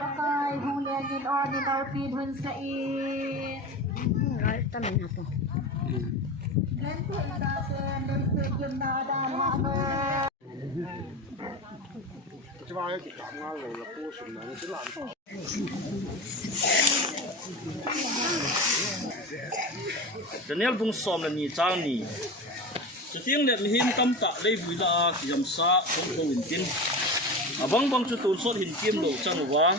Pakai hunian din o ni Taupin hun sa tamin na po. Ganito natin ng stadium na dama ano. Daniel bung som la ni chang ni. Chiting le mi hin tam ta lei bui la ki jam sa thong ko win tin. Abang bang chu tun sot hin kim lo chang wa